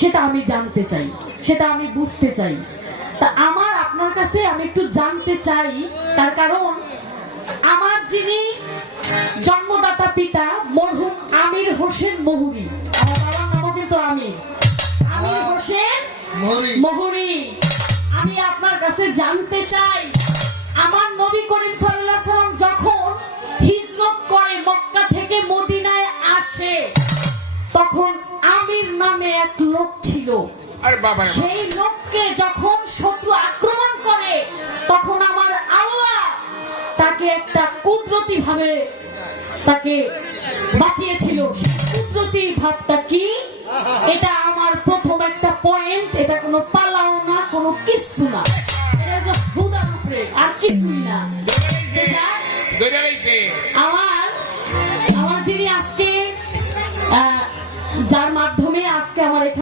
সেটা আমি জানতে চাই, সেটা আমি বুঝতে চাই। তা আমার আপনার কাছে আমি একটু জানতে চাই, তার কারণ আমার যিনি জন্মদাতা পিতা মরহুম আমির হোসেন মুহুরী, আমার বাবার নামও কিন্তু আমির হোসেন মুহুরী। আমি আপনার কাছে জানতে চাই, আমার নবী করিম সাল্লাল্লাহু আলাইহি সাল্লাম যখন হিজরত করে মক্কা থেকে মদিনায় আসে, তখন আমির নামে এক লোক ছিল। সেই লোককে যখন শত্রু আক্রমণ করে, তখন আমার আল্লাহ তাকে একটা কুদরতি ভাবে তাকে বাঁচিয়েছিল। সেই কুদরতি ভাবটা কি? এটা আমার প্রথম একটা পয়েন্ট, এটা কোনো পালাও না, কোনো কিচ্ছু না।